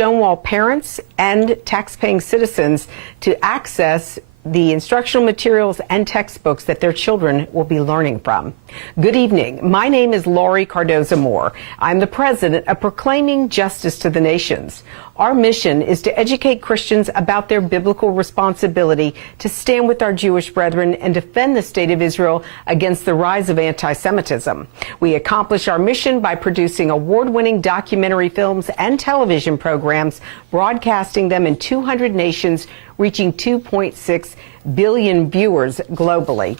stonewall parents and tax-paying citizens to access the instructional materials and textbooks that their children will be learning from. Good evening. My name is Laurie Cardoza-Moore. I'm the president of Proclaiming Justice to the Nations. Our mission is to educate Christians about their biblical responsibility to stand with our Jewish brethren and defend the state of Israel against the rise of anti-Semitism. We accomplish our mission by producing award-winning documentary films and television programs, broadcasting them in 200 nations, reaching 2.6 billion viewers globally.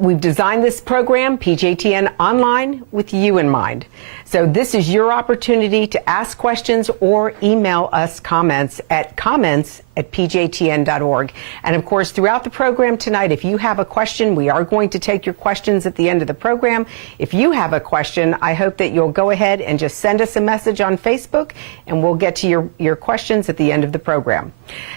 We've designed this program, PJTN Online, with you in mind. So this is your opportunity to ask questions or email us comments at pjtn.org. And of course, throughout the program tonight, if you have a question, we are going to take your questions at the end of the program. If you have a question, I hope that you'll go ahead and just send us a message on Facebook, and we'll get to your questions at the end of the program.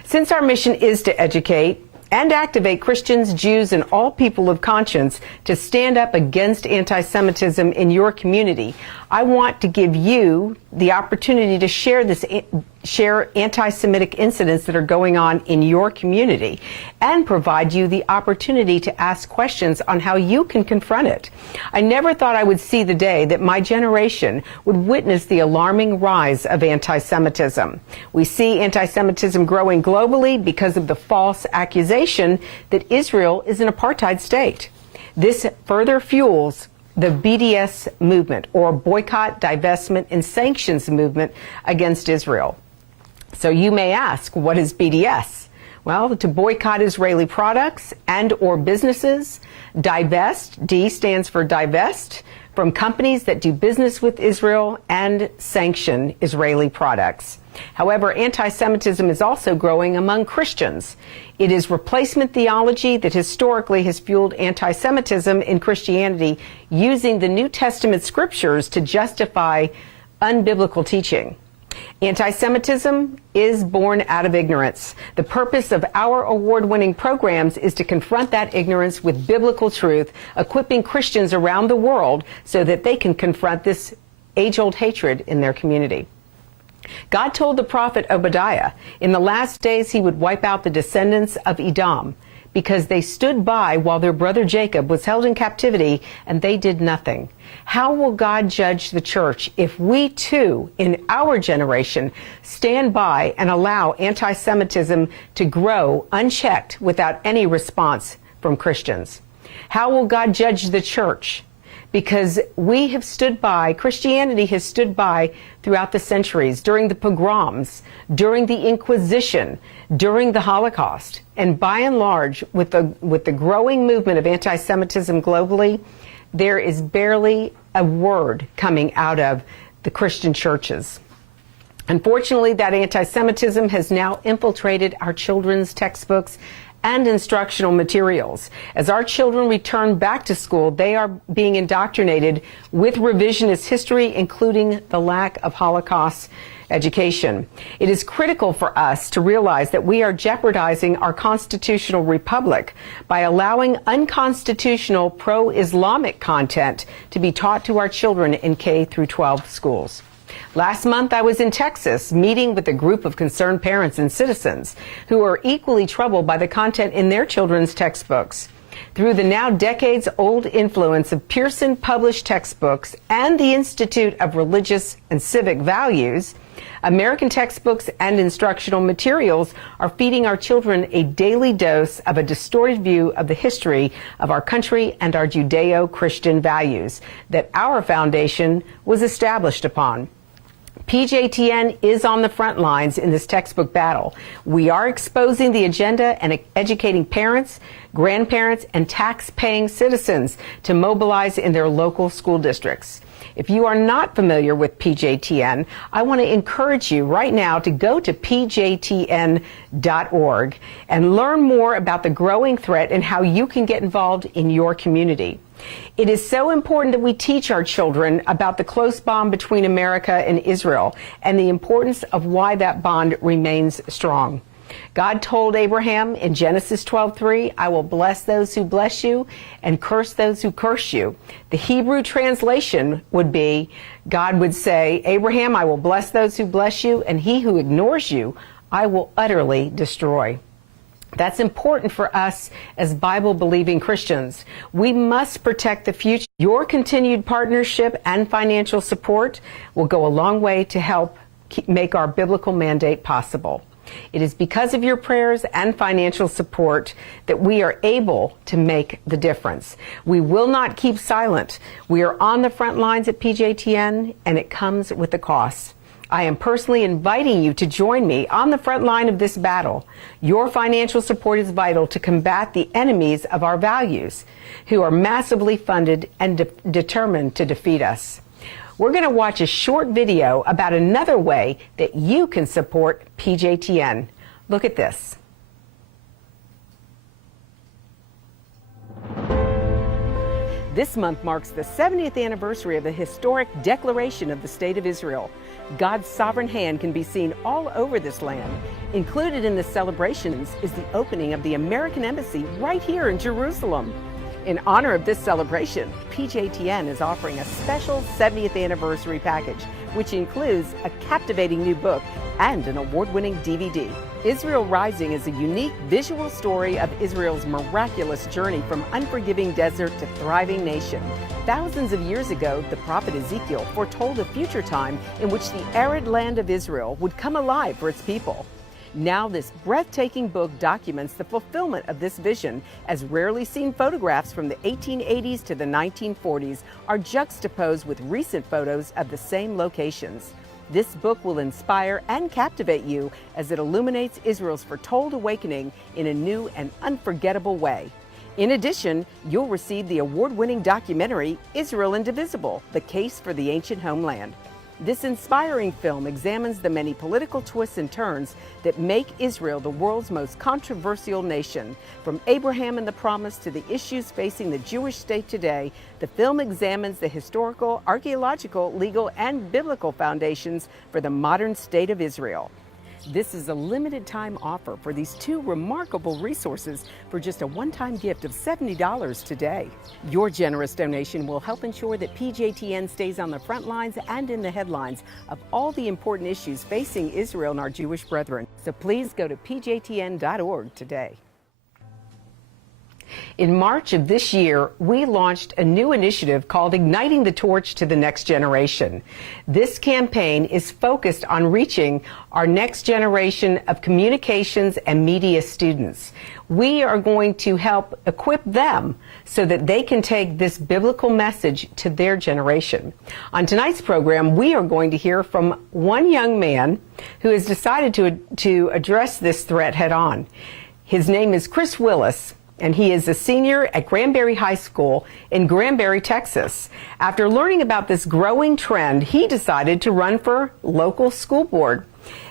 Since our mission is to educate and activate Christians, Jews, and all people of conscience to stand up against anti-Semitism in your community, I want to give you the opportunity to share anti-Semitic incidents that are going on in your community and provide you the opportunity to ask questions on how you can confront it. I never thought I would see the day that my generation would witness the alarming rise of anti-Semitism. We see anti-Semitism growing globally because of the false accusation that Israel is an apartheid state. This further fuels the BDS movement, or boycott, divestment, and sanctions movement against Israel. So you may ask, what is BDS? Well, to boycott Israeli products and or businesses, divest, D stands for divest, from companies that do business with Israel, and sanction Israeli products. However, anti-Semitism is also growing among Christians. It is replacement theology that historically has fueled anti-Semitism in Christianity, using the New Testament scriptures to justify unbiblical teaching. Anti-Semitism is born out of ignorance. The purpose of our award-winning programs is to confront that ignorance with biblical truth, equipping Christians around the world so that they can confront this age-old hatred in their community. God told the prophet Obadiah in the last days he would wipe out the descendants of Edom because they stood by while their brother Jacob was held in captivity and they did nothing. How will God judge the church if we too, in our generation, stand by and allow anti-Semitism to grow unchecked without any response from Christians? How will God judge the church? Because we have stood by, Christianity has stood by throughout the centuries, during the pogroms, during the Inquisition, during the Holocaust. And by and large, with the growing movement of anti-Semitism globally, there is barely a word coming out of the Christian churches. Unfortunately, that anti-Semitism has now infiltrated our children's textbooks and instructional materials. As our children return back to school, they are being indoctrinated with revisionist history, including the lack of Holocaust education. It is critical for us to realize that we are jeopardizing our constitutional republic by allowing unconstitutional pro-Islamic content to be taught to our children in K through 12 schools. Last month, I was in Texas meeting with a group of concerned parents and citizens who are equally troubled by the content in their children's textbooks. Through the now decades-old influence of Pearson-published textbooks and the Institute of Religious and Civic Values, American textbooks and instructional materials are feeding our children a daily dose of a distorted view of the history of our country and our Judeo-Christian values that our foundation was established upon. PJTN is on the front lines in this textbook battle. We are exposing the agenda and educating parents, grandparents, and tax-paying citizens to mobilize in their local school districts. If you are not familiar with PJTN, I want to encourage you right now to go to pjtn.org and learn more about the growing threat and how you can get involved in your community. It is so important that we teach our children about the close bond between America and Israel and the importance of why that bond remains strong. God told Abraham in Genesis 12:3, I will bless those who bless you and curse those who curse you. The Hebrew translation would be, God would say, Abraham, I will bless those who bless you, and he who ignores you, I will utterly destroy. That's important for us as Bible-believing Christians. We must protect the future. Your continued partnership and financial support will go a long way to help make our biblical mandate possible. It is because of your prayers and financial support that we are able to make the difference. We will not keep silent. We are on the front lines at PJTN, and it comes with a cost. I am personally inviting you to join me on the front line of this battle. Your financial support is vital to combat the enemies of our values, who are massively funded and determined to defeat us. We're going to watch a short video about another way that you can support PJTN. Look at this. This month marks the 70th anniversary of the historic Declaration of the State of Israel. God's sovereign hand can be seen all over this land. Included in the celebrations is the opening of the American Embassy right here in Jerusalem. In honor of this celebration, PJTN is offering a special 70th anniversary package, which includes a captivating new book and an award-winning DVD. Israel Rising is a unique visual story of Israel's miraculous journey from unforgiving desert to thriving nation. Thousands of years ago, the prophet Ezekiel foretold a future time in which the arid land of Israel would come alive for its people. Now this breathtaking book documents the fulfillment of this vision, as rarely seen photographs from the 1880s to the 1940s are juxtaposed with recent photos of the same locations. This book will inspire and captivate you as it illuminates Israel's foretold awakening in a new and unforgettable way. In addition, you'll receive the award-winning documentary, Israel Indivisible: The Case for the Ancient Homeland. This inspiring film examines the many political twists and turns that make Israel the world's most controversial nation. From Abraham and the Promise to the issues facing the Jewish state today, the film examines the historical, archaeological, legal, and biblical foundations for the modern state of Israel. This is a limited time offer for these two remarkable resources for just a one-time gift of $70 today. Your generous donation will help ensure that PJTN stays on the front lines and in the headlines of all the important issues facing Israel and our Jewish brethren. So please go to pjtn.org today. In March of this year, we launched a new initiative called Igniting the Torch to the Next Generation. This campaign is focused on reaching our next generation of communications and media students. We are going to help equip them so that they can take this biblical message to their generation. On tonight's program, we are going to hear from one young man who has decided to address this threat head on. His name is Chris Willis, and he is a senior at Granbury High School in Granbury, Texas. After learning about this growing trend, he decided to run for local school board.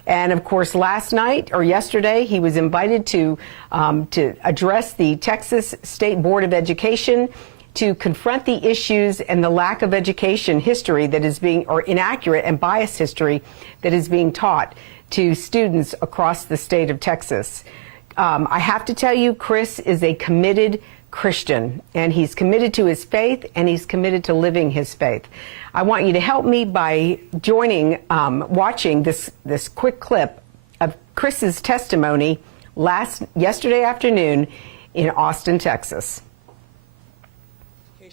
And of course, last night or yesterday, he was invited to address the Texas State Board of Education to confront the issues and the lack of education history that is being, or inaccurate and biased history that is being taught to students across the state of Texas. I have to tell you, Chris is a committed Christian, and he's committed to his faith, and he's committed to living his faith. I want you to help me by joining, watching this quick clip of Chris's testimony yesterday afternoon in Austin, Texas.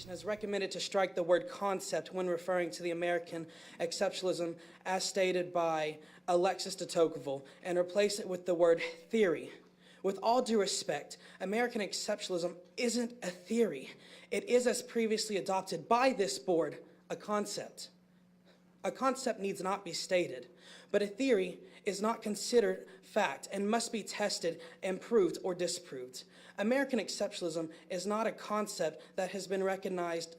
Has recommended to strike the word concept when referring to the American exceptionalism as stated by Alexis de Tocqueville and replace it with the word theory. With all due respect, American exceptionalism isn't a theory. It is, as previously adopted by this board, a concept. A concept needs not be stated, but a theory is not considered fact and must be tested and proved or disproved. American exceptionalism is not a concept that has been recognized,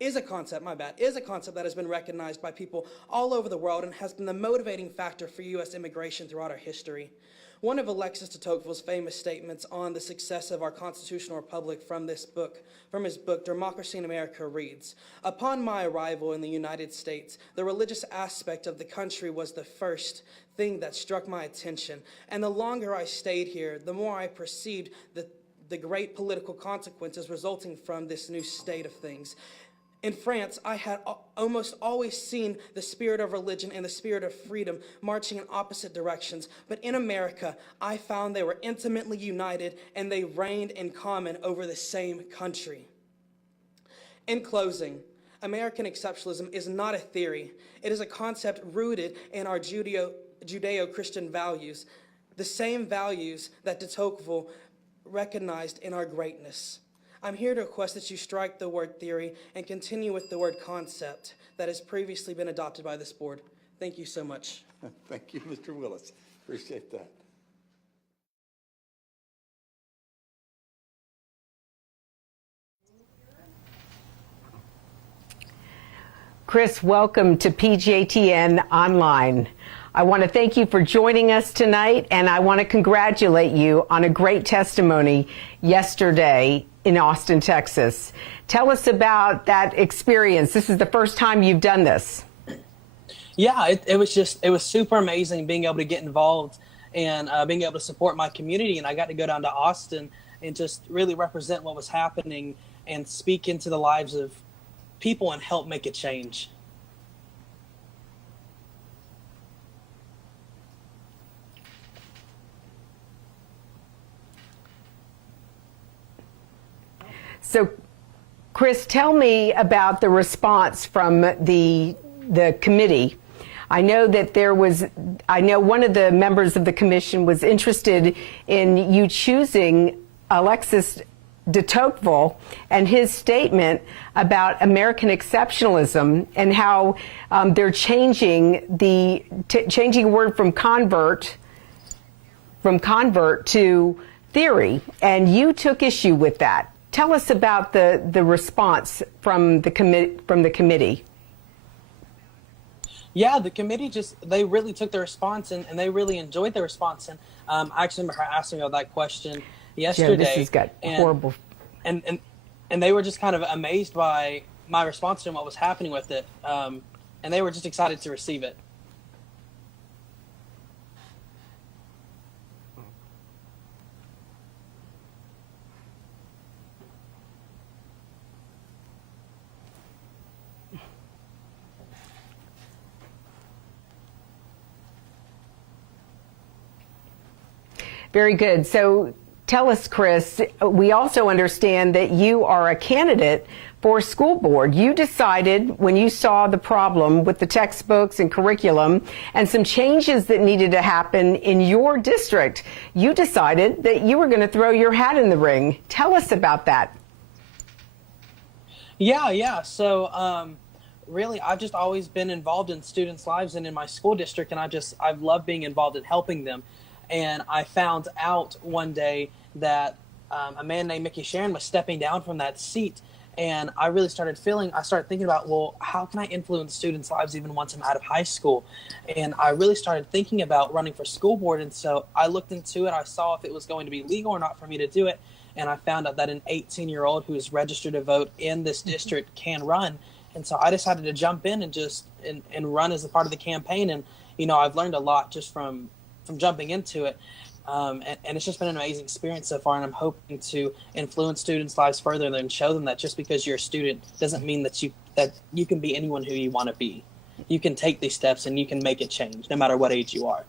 is a concept that has been recognized by people all over the world and has been the motivating factor for U.S. immigration throughout our history. One of Alexis de Tocqueville's famous statements on the success of our constitutional republic from his book, Democracy in America, reads, "Upon my arrival in the United States, the religious aspect of the country was the first thing that struck my attention, and the longer I stayed here, the more I perceived the great political consequences resulting from this new state of things. In France, I had almost always seen the spirit of religion and the spirit of freedom marching in opposite directions. But in America, I found they were intimately united and they reigned in common over the same country." In closing, American exceptionalism is not a theory. It is a concept rooted in our Judeo-Christian values, the same values that de Tocqueville recognized in our greatness. I'm here to request that you strike the word theory and continue with the word concept that has previously been adopted by this board. Thank you so much. Thank you, Mr. Willis. Appreciate that. Chris, welcome to PJTN Online. I want to thank you for joining us tonight, and I want to congratulate you on a great testimony yesterday in Austin, Texas. Tell us about that experience. This is the first time you've done this. Yeah, it was super amazing being able to get involved and being able to support my community. And I got to go down to Austin and just really represent what was happening and speak into the lives of people and help make a change. So, Chris, tell me about the response from the committee. I know that one of the members of the commission was interested in you choosing Alexis de Tocqueville and his statement about American exceptionalism and how they're changing changing a word from convert to theory, and you took issue with that. Tell us about the response from the committee. Yeah, the committee they really took the response and they really enjoyed the response. And I actually remember her asking me that question yesterday. Yeah, this has got horrible. And they were just kind of amazed by my response to what was happening with it. And they were just excited to receive it. Very good. So tell us, Chris, we also understand that you are a candidate for school board. You decided when you saw the problem with the textbooks and curriculum and some changes that needed to happen in your district, you decided that you were going to throw your hat in the ring. Tell us about that. Yeah. So really, I've just always been involved in students' lives and in my school district, and I've loved being involved in helping them. And I found out one day that a man named Mickey Sharon was stepping down from that seat. And I really started thinking about, well, how can I influence students' lives even once I'm out of high school? And I really started thinking about running for school board. And so I looked into it. I saw if it was going to be legal or not for me to do it. And I found out that an 18-year-old who is registered to vote in this district can run. And so I decided to jump in and run as a part of the campaign. And, I've learned a lot just from jumping into it. And it's just been an amazing experience so far, and I'm hoping to influence students' lives further and show them that just because you're a student doesn't mean that you can be anyone who you want to be. You can take these steps and you can make it change no matter what age you are.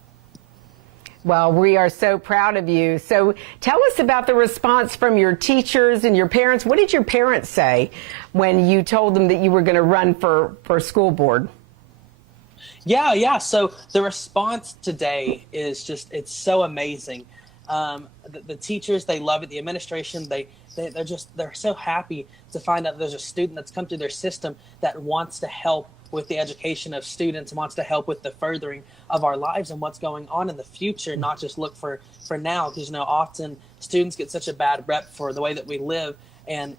Well, we are so proud of you. So tell us about the response from your teachers and your parents. What did your parents say when you told them that you were going to run for school board? Yeah. So the response today is it's so amazing. The teachers, they love it. The administration, they're so happy to find out there's a student that's come through their system that wants to help with the education of students and wants to help with the furthering of our lives and what's going on in the future, not just look for now, because often students get such a bad rep for the way that we live, and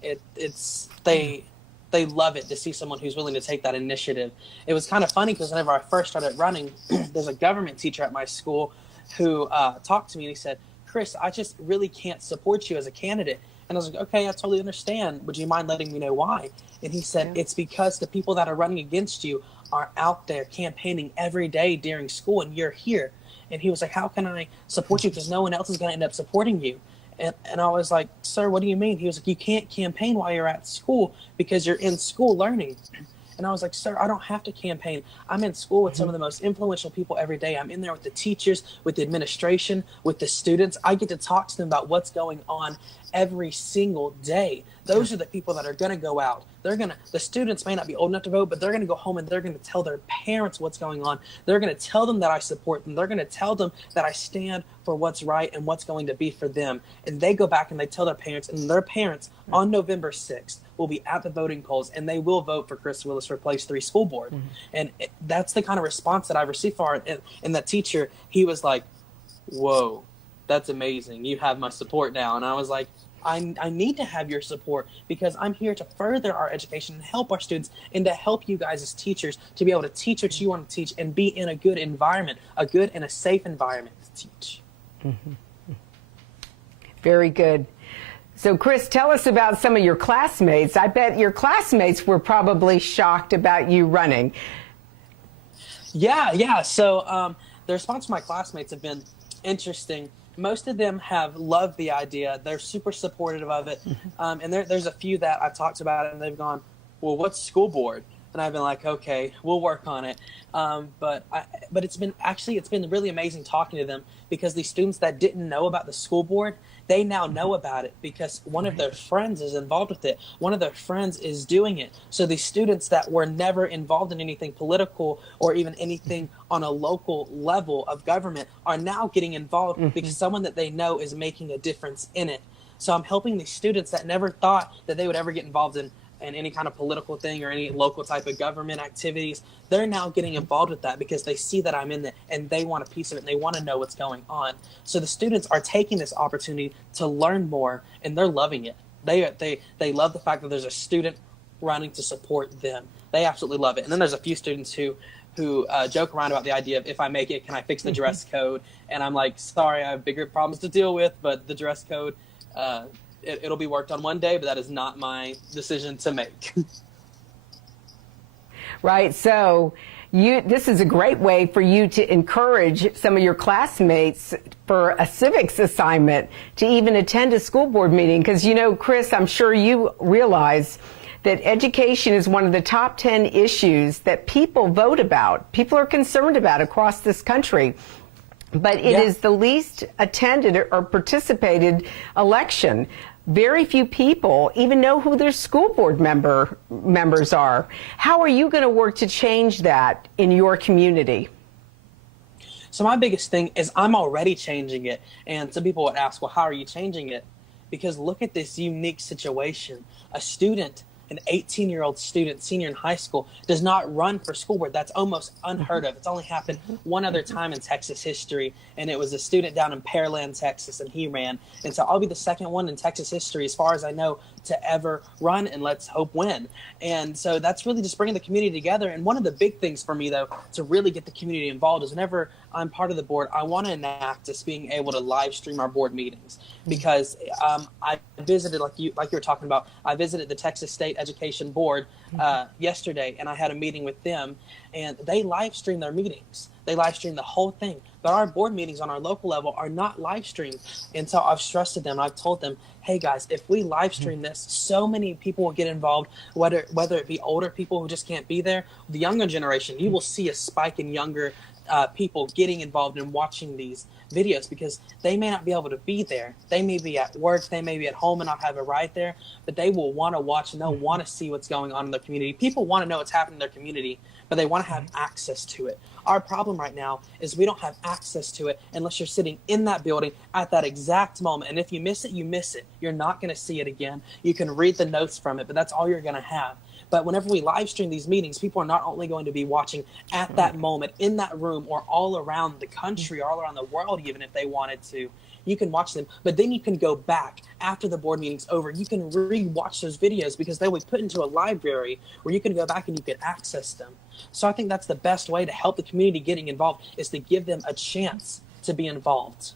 they love it to see someone who's willing to take that initiative. It was kind of funny because whenever I first started running, there's a government teacher at my school who talked to me, and he said, Chris, I just really can't support you as a candidate. And I was like, okay, I totally understand. Would you mind letting me know why? And he said, it's because the people that are running against you are out there campaigning every day during school, and you're here. And he was like, how can I support you? Because no one else is going to end up supporting you. And I was like, sir, what do you mean? He was like, you can't campaign while you're at school because you're in school learning. And I was like, sir, I don't have to campaign. I'm in school with some of the most influential people every day. I'm in there with the teachers, with the administration, with the students. I get to talk to them about what's going on every single day. Those are the people that are going to go out. The students may not be old enough to vote, but they're going to go home and they're going to tell their parents what's going on. They're going to tell them that I support them. They're going to tell them that I stand for what's right and what's going to be for them. And they go back and they tell their parents, and their parents on November 6th will be at the voting polls, and they will vote for Chris Willis for Place 3 school board. And that's the kind of response that I received for it. And that teacher, he was like, whoa, that's amazing. You have my support now. And I was like, I need to have your support because I'm here to further our education and help our students and to help you guys as teachers to be able to teach what you want to teach and be in a good environment, a good and a safe environment to teach. Very good. So, Chris, tell us about some of your classmates. I bet your classmates were probably shocked about you running. Yeah. So the response from my classmates have been interesting. Most of them have loved the idea. They're super supportive of it. And there's a few that I've talked about it, and they've gone, well, what's school board? And I've been like, okay, we'll work on it. But it's been really amazing talking to them because these students that didn't know about the school board, they now know about it because one of their friends is involved with it. One of their friends is doing it. So these students that were never involved in anything political or even anything on a local level of government are now getting involved because someone that they know is making a difference in it. So I'm helping these students that never thought that they would ever get involved in any kind of political thing or any local type of government activities. They're now getting involved with that because they see that I'm in it and they want a piece of it and they want to know what's going on. So the students are taking this opportunity to learn more and they're loving it. They love the fact that there's a student running to support them. They absolutely love it. And then there's a few students who joke around about the idea of, if I make it, can I fix the dress code? And I'm like, sorry, I have bigger problems to deal with, but the dress code, it'll be worked on one day, but that is not my decision to make. Right. So this is a great way for you to encourage some of your classmates for a civics assignment to even attend a school board meeting. Because, Chris, I'm sure you realize that education is one of the top 10 issues that people vote about. People are concerned about across this country. But it is the least attended or participated election. Very few people even know who their school board members are. How are you going to work to change that in your community? So my biggest thing is I'm already changing it. And some people would ask, well, how are you changing it? Because look at this unique situation. A student, an 18-year-old student, senior in high school, does not run for school board. That's almost unheard of. It's only happened one other time in Texas history, and it was a student down in Pearland, Texas, and he ran. And so I'll be the second one in Texas history, as far as I know, to ever run, and let's hope win. And so that's really just bringing the community together. And one of the big things for me, though, to really get the community involved is whenever I'm part of the board, I want to enact just being able to live stream our board meetings, because I visited, like you were talking about, I visited the Texas State Education Board yesterday, and I had a meeting with them, and they live stream their meetings. They live stream the whole thing. But our board meetings on our local level are not live streamed. And so I've stressed to them, I've told them, hey guys, if we live stream this, so many people will get involved, whether it be older people who just can't be there, the younger generation, you will see a spike in younger people getting involved and watching these videos, because they may not be able to be there. They may be at work, they may be at home and not have it right there, but they will want to watch and they'll want to see what's going on in their community. People want to know what's happening in their community, but they want to have access to it. Our problem right now is we don't have access to it unless you're sitting in that building at that exact moment. And if you miss it, you miss it. You're not going to see it again. You can read the notes from it, but that's all you're going to have. But whenever we live stream these meetings, people are not only going to be watching at that moment in that room, or all around the country, or all around the world, even if they wanted to. You can watch them, but then you can go back after the board meeting's over. You can re-watch those videos, because they will be put into a library where you can go back and you can access them. So I think that's the best way to help the community getting involved, is to give them a chance to be involved.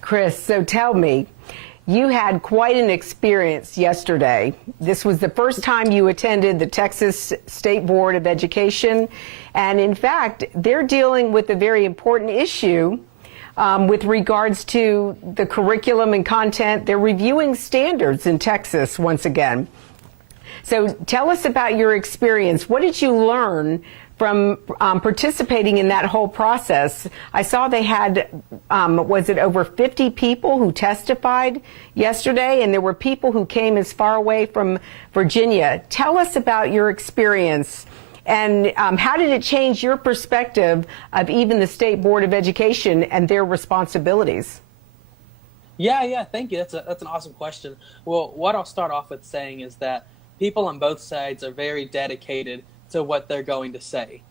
Chris, so tell me, you had quite an experience yesterday. This was the first time you attended the Texas State Board of Education. And in fact, they're dealing with a very important issue with regards to the curriculum and content. They're reviewing standards in Texas once again. So tell us about your experience. What did you learn from participating in that whole process? I saw they had, was it over 50 people who testified yesterday, and there were people who came as far away from Virginia. Tell us about your experience, and how did it change your perspective of even the State Board of Education and their responsibilities? Yeah, thank you. That's an awesome question. Well, what I'll start off with saying is that people on both sides are very dedicated to what they're going to say.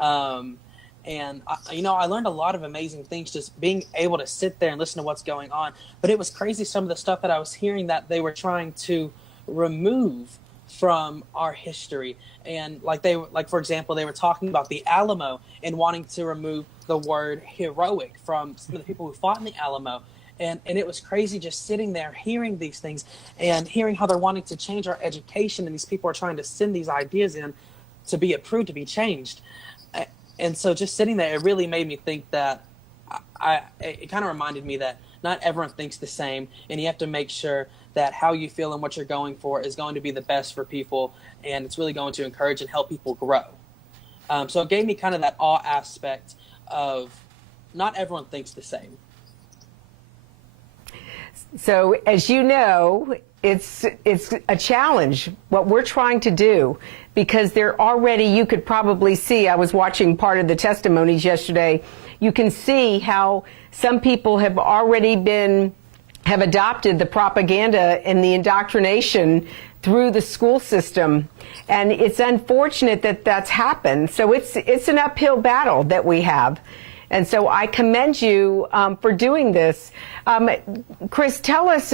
And I learned a lot of amazing things just being able to sit there and listen to what's going on. But it was crazy, some of the stuff that I was hearing that they were trying to remove from our history. And for example, they were talking about the Alamo and wanting to remove the word heroic from some of the people who fought in the Alamo. And it was crazy just sitting there hearing these things and hearing how they're wanting to change our education, and these people are trying to send these ideas in to be approved, to be changed. And so just sitting there, it really made me think that it kind of reminded me that not everyone thinks the same, and you have to make sure that how you feel and what you're going for is going to be the best for people, and it's really going to encourage and help people grow. So it gave me kind of that awe aspect of not everyone thinks the same. So as you know, it's a challenge, what we're trying to do, because they're already, you could probably see, I was watching part of the testimonies yesterday, you can see how some people have already have adopted the propaganda and the indoctrination through the school system. And it's unfortunate that that's happened. So it's an uphill battle that we have. And so I commend you for doing this. Chris, tell us,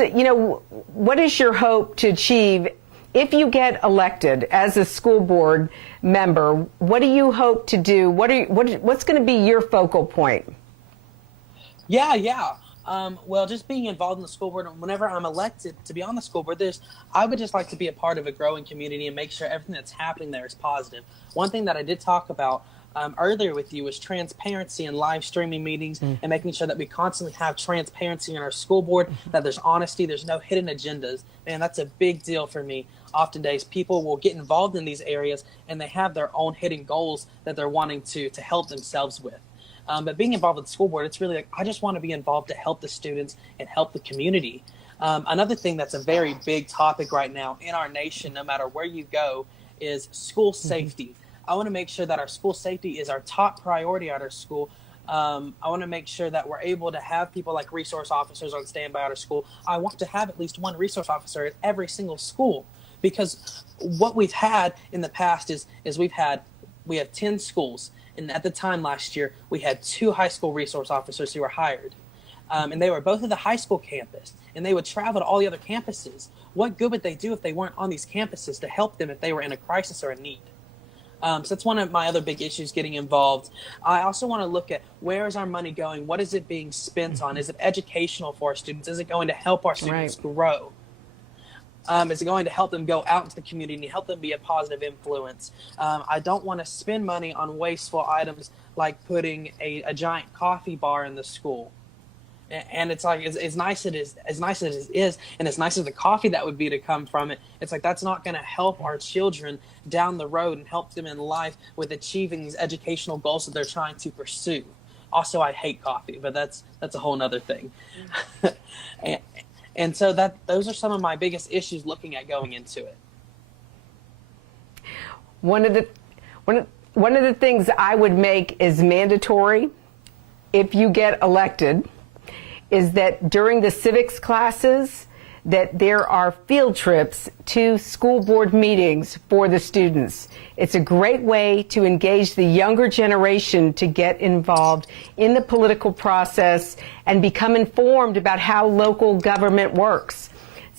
what is your hope to achieve if you get elected as a school board member? What do you hope to do? What's going to be your focal point? Yeah. Well, just being involved in the school board, whenever I'm elected to be on the school board, I would just like to be a part of a growing community and make sure everything that's happening there is positive. One thing that I did talk about earlier with you was transparency and live streaming meetings and making sure that we constantly have transparency in our school board, that there's honesty, there's no hidden agendas. Man, that's a big deal for me. Oftentimes, people will get involved in these areas and they have their own hidden goals that they're wanting to help themselves with. But being involved with the school board, it's really like, I just want to be involved to help the students and help the community. Another thing that's a very big topic right now in our nation, no matter where you go, is school safety. I want to make sure that our school safety is our top priority at our school. I want to make sure that we're able to have people like resource officers on standby at our school. I want to have at least one resource officer at every single school, because what we've had in the past is we have 10 schools. And at the time last year, we had 2 high school resource officers who were hired. And they were both at the high school campus, and they would travel to all the other campuses. What good would they do if they weren't on these campuses to help them if they were in a crisis or a need? So that's one of my other big issues, getting involved. I also want to look at, where is our money going? What is it being spent on? Is it educational for our students? Is it going to help our students grow? Is it going to help them go out into the community and help them be a positive influence? I don't want to spend money on wasteful items like putting a giant coffee bar in the school. And it's like, as nice as it is, and as nice as the coffee that would be to come from it, it's like, that's not going to help our children down the road and help them in life with achieving these educational goals that they're trying to pursue. Also, I hate coffee, but that's a whole nother thing. and so those are some of my biggest issues looking at going into it. One of the things I would make is mandatory if you get elected is that during the civics classes that there are field trips to school board meetings for the students. It's a great way to engage the younger generation to get involved in the political process and become informed about how local government works.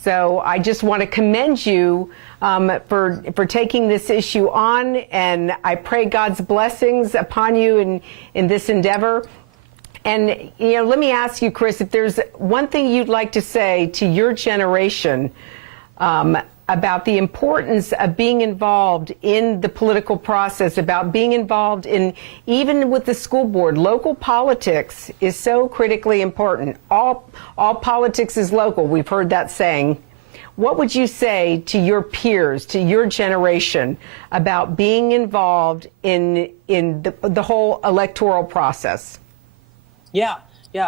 So I just want to commend you for taking this issue on, and I pray God's blessings upon you in this endeavor. And, let me ask you, Chris, if there's one thing you'd like to say to your generation about the importance of being involved in the political process, about being involved in, even with the school board, local politics is so critically important. All politics is local. We've heard that saying. What would you say to your peers, to your generation, about being involved in the whole electoral process? Yeah.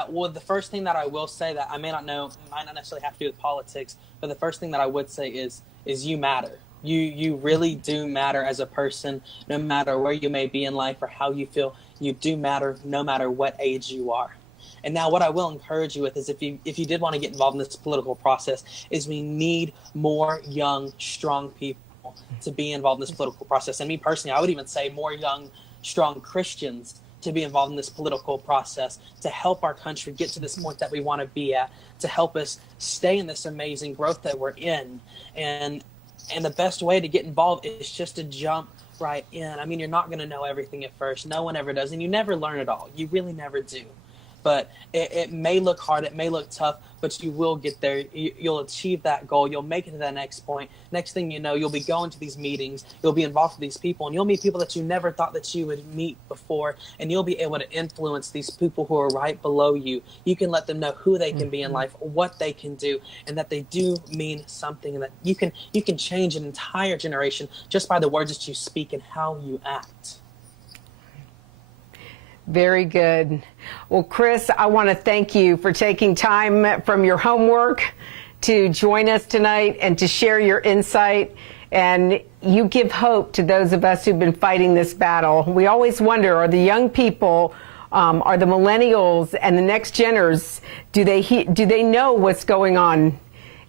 Well, the first thing that I will say that I might not necessarily have to do with politics, but the first thing that I would say is you matter. You really do matter as a person, no matter where you may be in life or how you feel. You do matter no matter what age you are. And now what I will encourage you with is if you did want to get involved in this political process, is we need more young, strong people to be involved in this political process. And me personally, I would even say more young, strong Christians to be involved in this political process, to help our country get to this point that we want to be at, to help us stay in this amazing growth that we're in. And the best way to get involved is just to jump right in. I mean, you're not going to know everything at first. No one ever does. And you never learn it all. You really never do. But it may look hard, it may look tough, but you will get there. You'll achieve that goal. You'll make it to that next point. Next thing you know, you'll be going to these meetings. You'll be involved with these people, and you'll meet people that you never thought that you would meet before, and you'll be able to influence these people who are right below you. You can let them know who they can be in life, what they can do, and that they do mean something, and that you can change an entire generation just by the words that you speak and how you act. Very good. Well, Chris, I want to thank you for taking time from your homework to join us tonight and to share your insight. And you give hope to those of us who've been fighting this battle. We always wonder, are the young people, are the millennials and the next geners, do they know what's going on?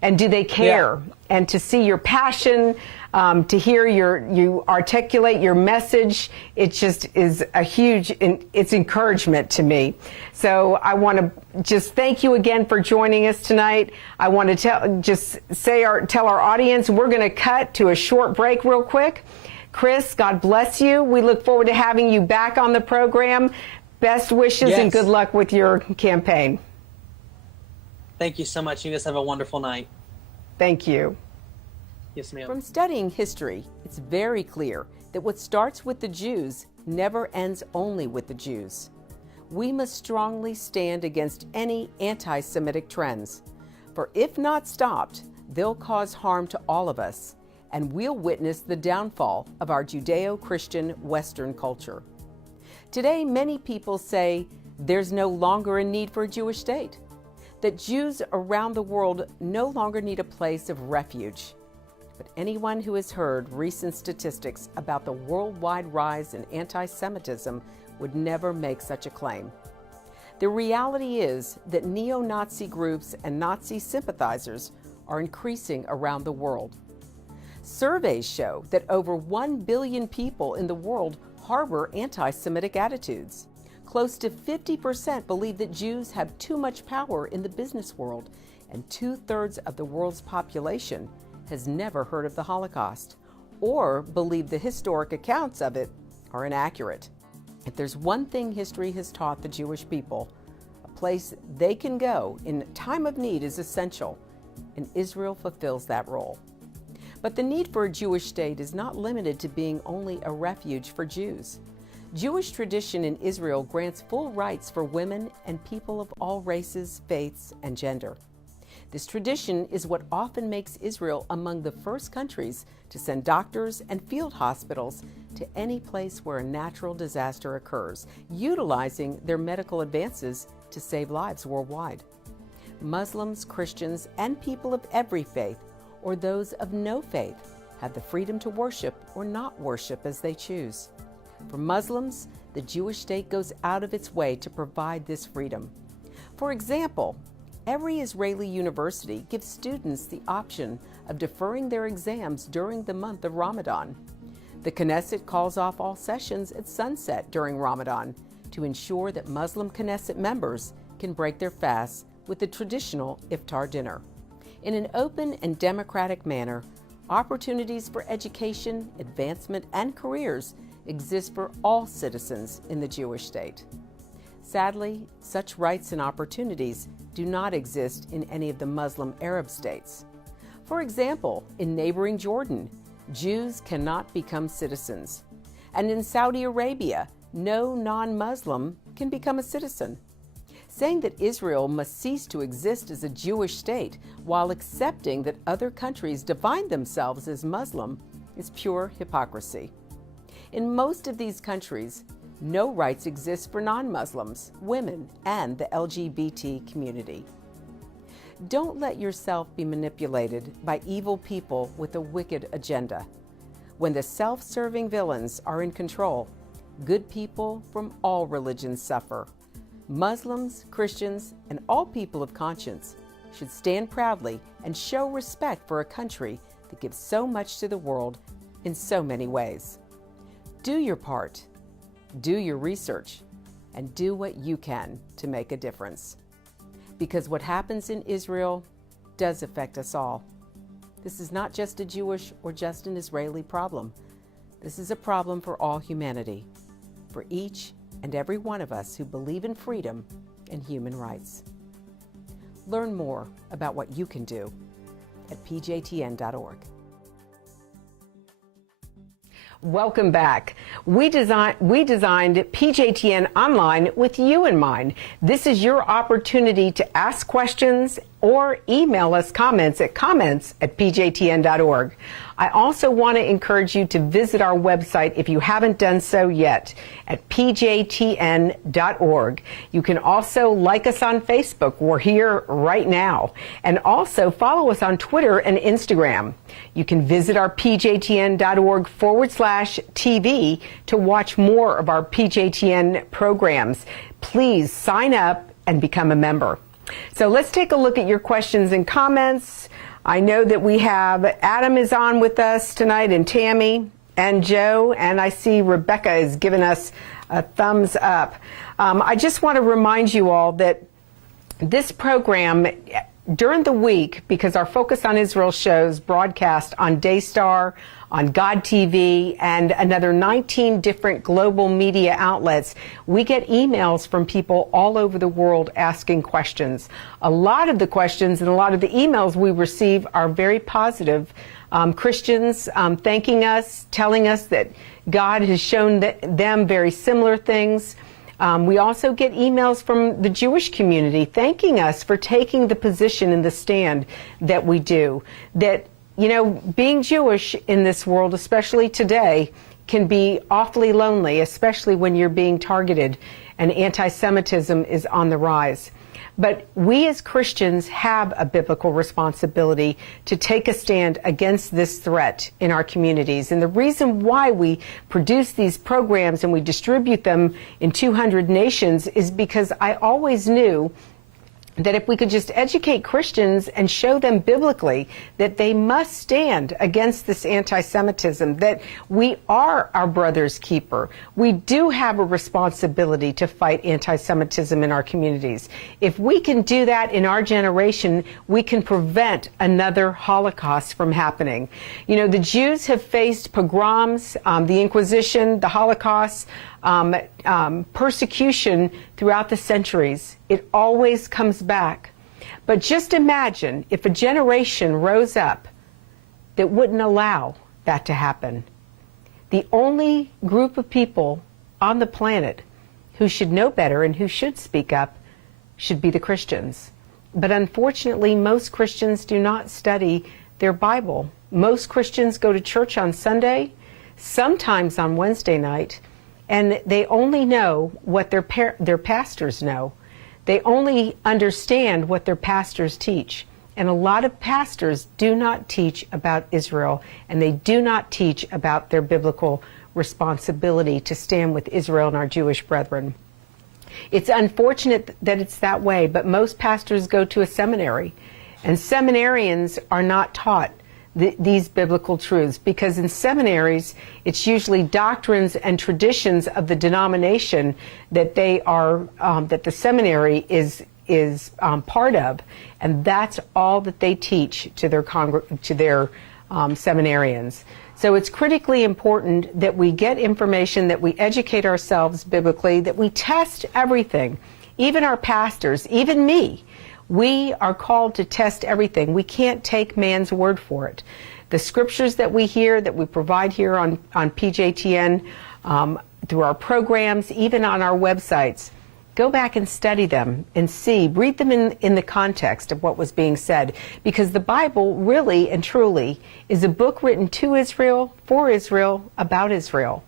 And do they care? Yeah. And to see your passion, to hear you articulate your message, it just is it's encouragement to me. So I want to just thank you again for joining us tonight. I want to tell our audience we're going to cut to a short break real quick. Chris, God bless you. We look forward to having you back on the program. Best wishes and good luck with your campaign. Thank you so much. You guys have a wonderful night. Thank you. Yes, ma'am. From studying history, it's very clear that what starts with the Jews never ends only with the Jews. We must strongly stand against any anti-Semitic trends, for if not stopped, they'll cause harm to all of us, and we'll witness the downfall of our Judeo-Christian Western culture. Today, many people say there's no longer a need for a Jewish state, that Jews around the world no longer need a place of refuge. But anyone who has heard recent statistics about the worldwide rise in anti-Semitism would never make such a claim. The reality is that neo-Nazi groups and Nazi sympathizers are increasing around the world. Surveys show that over 1 billion people in the world harbor anti-Semitic attitudes. Close to 50% believe that Jews have too much power in the business world, and 2/3 of the world's population has never heard of the Holocaust or believe the historic accounts of it are inaccurate. If there's one thing history has taught the Jewish people, a place they can go in time of need is essential, and Israel fulfills that role. But the need for a Jewish state is not limited to being only a refuge for Jews. Jewish tradition in Israel grants full rights for women and people of all races, faiths, and gender. This tradition is what often makes Israel among the first countries to send doctors and field hospitals to any place where a natural disaster occurs, utilizing their medical advances to save lives worldwide. Muslims, Christians, and people of every faith, or those of no faith, have the freedom to worship or not worship as they choose. For Muslims, the Jewish state goes out of its way to provide this freedom. For example, every Israeli university gives students the option of deferring their exams during the month of Ramadan. The Knesset calls off all sessions at sunset during Ramadan to ensure that Muslim Knesset members can break their fasts with the traditional iftar dinner. In an open and democratic manner, opportunities for education, advancement, and careers exist for all citizens in the Jewish state. Sadly, such rights and opportunities do not exist in any of the Muslim Arab states. For example, in neighboring Jordan, Jews cannot become citizens. And in Saudi Arabia, no non-Muslim can become a citizen. Saying that Israel must cease to exist as a Jewish state while accepting that other countries define themselves as Muslim is pure hypocrisy. In most of these countries, no rights exist for non-Muslims, women, and the LGBT community. Don't let yourself be manipulated by evil people with a wicked agenda. When the self-serving villains are in control, good people from all religions suffer. Muslims, Christians, and all people of conscience should stand proudly and show respect for a country that gives so much to the world in so many ways. Do your part, do your research, and do what you can to make a difference. Because what happens in Israel does affect us all. This is not just a Jewish or just an Israeli problem. This is a problem for all humanity, for each and every one of us who believe in freedom and human rights. Learn more about what you can do at pjtn.org. Welcome back. We designed PJTN Online with you in mind. This is your opportunity to ask questions or email us comments at pjtn.org. I also want to encourage you to visit our website if you haven't done so yet at pjtn.org. You can also like us on Facebook. We're here right now. And also follow us on Twitter and Instagram. You can visit our pjtn.org/TV to watch more of our PJTN programs. Please sign up and become a member. So let's take a look at your questions and comments. I know that we have Adam is on with us tonight, and Tammy and Joe, and I see Rebecca has given us a thumbs up. I just want to remind you all that this program during the week, because our Focus on Israel shows broadcast on Daystar, on God TV, and another 19 different global media outlets, we get emails from people all over the world asking questions. A lot of the questions and a lot of the emails we receive are very positive. Christians thanking us, telling us that God has shown them very similar things. We also get emails from the Jewish community thanking us for taking the position and the stand that we do. That, you know, being Jewish in this world, especially today, can be awfully lonely, especially when you're being targeted and anti-Semitism is on the rise. But we as Christians have a biblical responsibility to take a stand against this threat in our communities. And the reason why we produce these programs and we distribute them in 200 nations is because I always knew that if we could just educate Christians and show them biblically that they must stand against this anti-Semitism, that we are our brother's keeper. We do have a responsibility to fight anti-Semitism in our communities. If we can do that in our generation, we can prevent another Holocaust from happening. You know, the Jews have faced pogroms, the Inquisition, the Holocaust, persecution throughout the centuries. It always comes back. But just imagine if a generation rose up that wouldn't allow that to happen. The only group of people on the planet who should know better and who should speak up should be the Christians. But unfortunately, most Christians do not study their Bible. Most Christians go to church on Sunday, sometimes on Wednesday night, and they only know what their pastors know. They only understand what their pastors teach. And a lot of pastors do not teach about Israel, and they do not teach about their biblical responsibility to stand with Israel and our Jewish brethren. It's unfortunate that it's that way, but most pastors go to a seminary, and seminarians are not taught these biblical truths, because in seminaries it's usually doctrines and traditions of the denomination that they are that the seminary is part of, and that's all that they teach to their seminarians. So it's critically important that we get information, that we educate ourselves biblically, that we test everything, even our pastors, even me. We are called to test everything. We can't take man's word for it. The scriptures that we hear, that we provide here on PJTN, through our programs, even on our websites, go back and study them and see, read them in the context of what was being said. Because the Bible really and truly is a book written to Israel, for Israel, about Israel.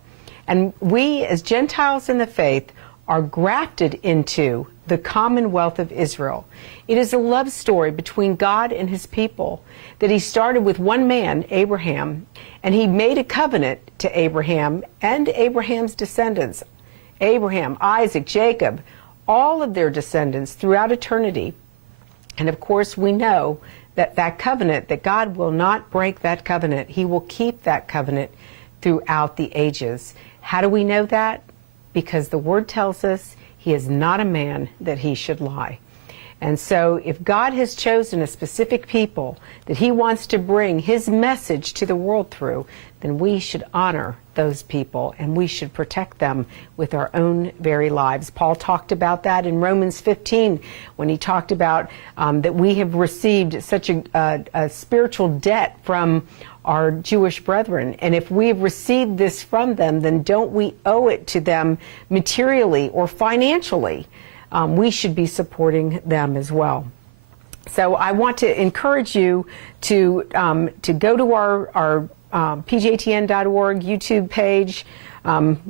And we as Gentiles in the faith are grafted into the commonwealth of Israel. It is a love story between God and his people that he started with one man, Abraham, and he made a covenant to Abraham and Abraham's descendants, Abraham, Isaac, Jacob, all of their descendants throughout eternity. And of course, we know that that covenant, that God will not break that covenant. He will keep that covenant throughout the ages. How do we know that? Because the word tells us he is not a man that he should lie. And so if God has chosen a specific people that he wants to bring his message to the world through, then we should honor those people and we should protect them with our own very lives. Paul talked about that in Romans 15 when he talked about that we have received such a spiritual debt from our Jewish brethren. And if we have received this from them, then don't we owe it to them materially or financially? We should be supporting them as well. So I want to encourage you to go to our PJTN.org YouTube page,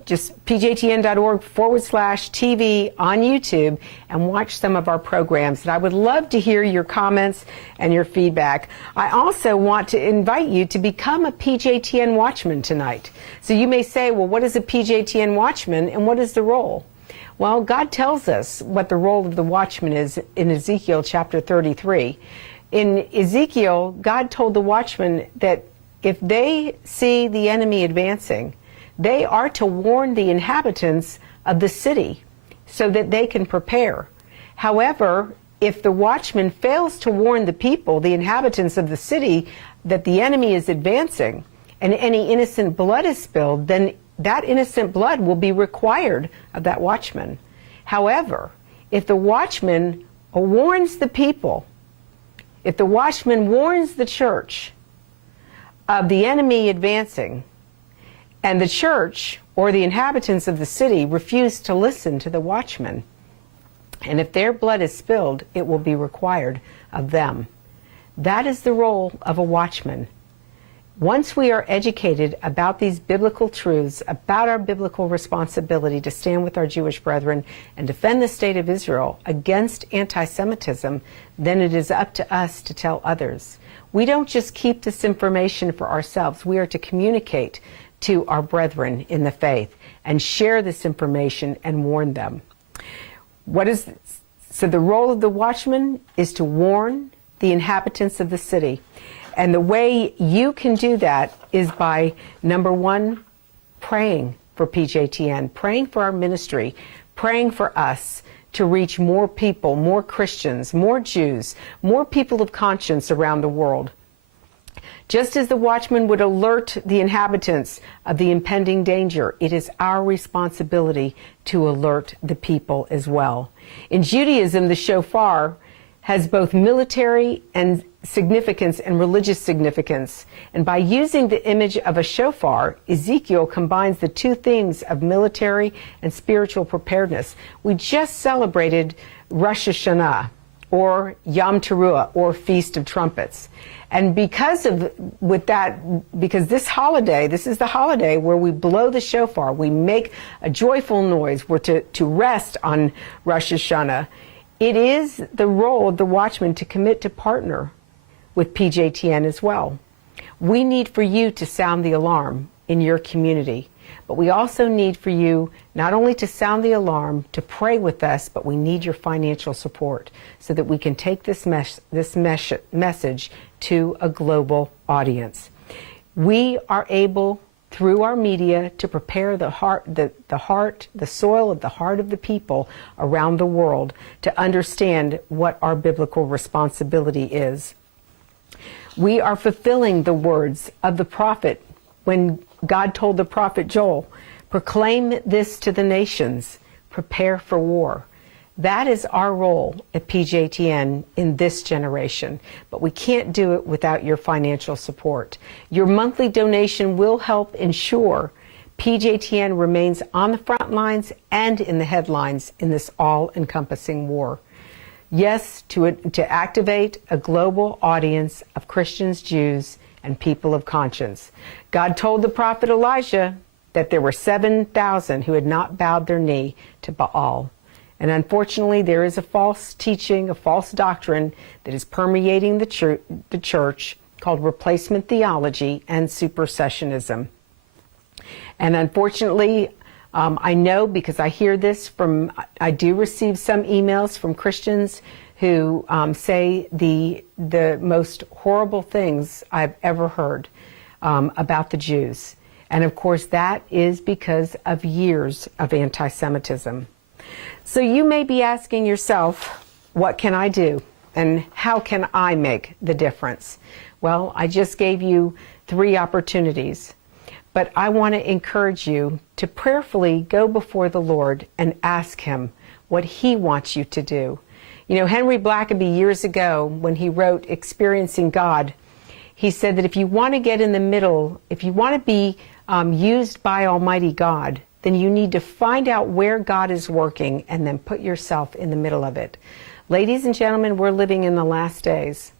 just PJTN.org/TV on YouTube, and watch some of our programs. And I would love to hear your comments and your feedback. I also want to invite you to become a PJTN Watchman tonight. So you may say, well, what is a PJTN Watchman and what is the role? Well, God tells us what the role of the watchman is in Ezekiel chapter 33. In Ezekiel, God told the watchman that if they see the enemy advancing, they are to warn the inhabitants of the city so that they can prepare. However, if the watchman fails to warn the people, the inhabitants of the city, that the enemy is advancing and any innocent blood is spilled, then that innocent blood will be required of that watchman. However, if the watchman warns the people, if the watchman warns the church of the enemy advancing, and the church or the inhabitants of the city refuse to listen to the watchman, and if their blood is spilled, it will be required of them. That is the role of a watchman. Once we are educated about these biblical truths, about our biblical responsibility to stand with our Jewish brethren and defend the state of Israel against anti-Semitism, then it is up to us to tell others. We don't just keep this information for ourselves. We are to communicate to our brethren in the faith and share this information and warn them. So the role of the watchman is to warn the inhabitants of the city. And the way you can do that is by, number one, praying for PJTN, praying for our ministry, praying for us to reach more people, more Christians, more Jews, more people of conscience around the world. Just as the watchman would alert the inhabitants of the impending danger, it is our responsibility to alert the people as well. In Judaism, the shofar has both military and significance and religious significance. And by using the image of a shofar, Ezekiel combines the two themes of military and spiritual preparedness. We just celebrated Rosh Hashanah, or Yom Teruah, or Feast of Trumpets. And because this holiday, this is the holiday where we blow the shofar, we make a joyful noise, we're to rest on Rosh Hashanah. It is the role of the watchman to commit to partner with PJTN as well. We need for you to sound the alarm in your community, but we also need for you not only to sound the alarm, to pray with us, but we need your financial support so that we can take this message to a global audience. We are able through our media to prepare the soil of the heart of the people around the world to understand what our biblical responsibility is. We are fulfilling the words of the prophet when God told the prophet Joel, proclaim this to the nations, prepare for war. That is our role at PJTN in this generation, but we can't do it without your financial support. Your monthly donation will help ensure PJTN remains on the front lines and in the headlines in this all-encompassing war. Yes, to activate a global audience of Christians, Jews, and people of conscience. God told the prophet Elijah that there were 7,000 who had not bowed their knee to Baal. And unfortunately, there is a false teaching, a false doctrine that is permeating the church called replacement theology and supersessionism. And unfortunately, I know because I hear this I do receive some emails from Christians who say the most horrible things I've ever heard about the Jews. And of course, that is because of years of anti-Semitism. So you may be asking yourself, what can I do? And how can I make the difference? Well, I just gave you 3 opportunities. But I want to encourage you to prayerfully go before the Lord and ask Him what He wants you to do. You know, Henry Blackaby years ago, when he wrote Experiencing God, he said that if you want to get in the middle, if you want to be used by Almighty God, then you need to find out where God is working and then put yourself in the middle of it. Ladies and gentlemen, we're living in the last days,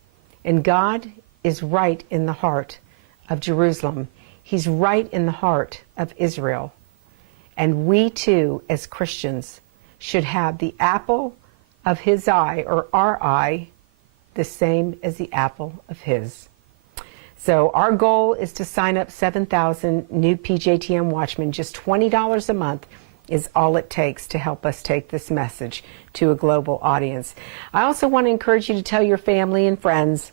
and God is right in the heart of Jerusalem. He's right in the heart of Israel. And we too, as Christians, should have the apple of His eye, or our eye, the same as the apple of His. So our goal is to sign up 7,000 new PJTN Watchmen. Just $20 a month is all it takes to help us take this message to a global audience. I also want to encourage you to tell your family and friends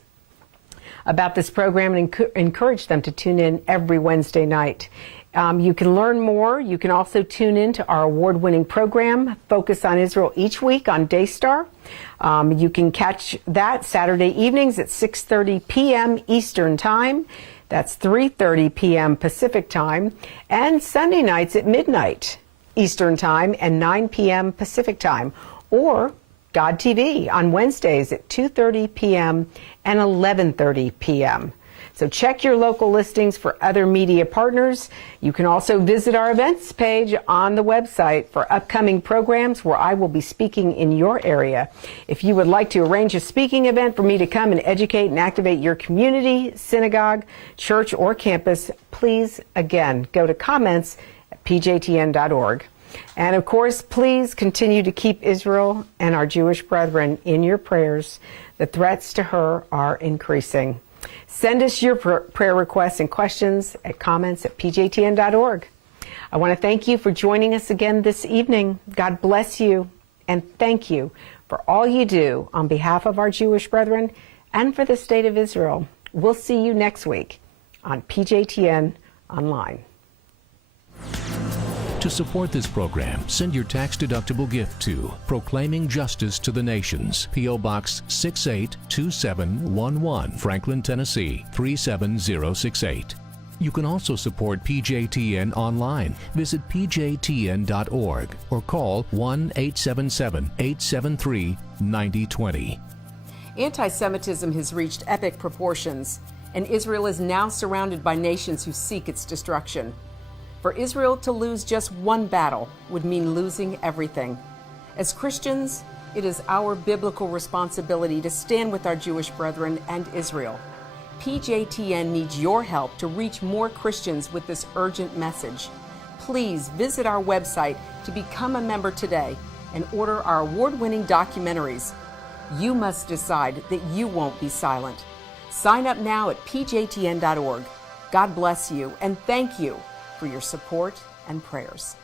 about this program and encourage them to tune in every Wednesday night. You can learn more. You can also tune in to our award-winning program, Focus on Israel, each week on Daystar. You can catch that Saturday evenings at 6:30 p.m. Eastern Time. That's 3:30 p.m. Pacific Time. And Sunday nights at midnight Eastern Time and 9 p.m. Pacific Time. Or God TV on Wednesdays at 2:30 p.m. and 11:30 p.m. So check your local listings for other media partners. You can also visit our events page on the website for upcoming programs where I will be speaking in your area. If you would like to arrange a speaking event for me to come and educate and activate your community, synagogue, church, or campus, please, again, go to comments at pjtn.org. And of course, please continue to keep Israel and our Jewish brethren in your prayers. The threats to her are increasing. Send us your prayer requests and questions at comments at pjtn.org. I want to thank you for joining us again this evening. God bless you, and thank you for all you do on behalf of our Jewish brethren and for the state of Israel. We'll see you next week on PJTN Online. To support this program, send your tax-deductible gift to Proclaiming Justice to the Nations, P.O. Box 682711, Franklin, Tennessee 37068. You can also support PJTN online. Visit pjtn.org or call 1-877-873-9020. Anti-Semitism has reached epic proportions, and Israel is now surrounded by nations who seek its destruction. For Israel to lose just one battle would mean losing everything. As Christians, it is our biblical responsibility to stand with our Jewish brethren and Israel. PJTN needs your help to reach more Christians with this urgent message. Please visit our website to become a member today and order our award-winning documentaries. You must decide that you won't be silent. Sign up now at pjtn.org. God bless you, and thank you for your support and prayers.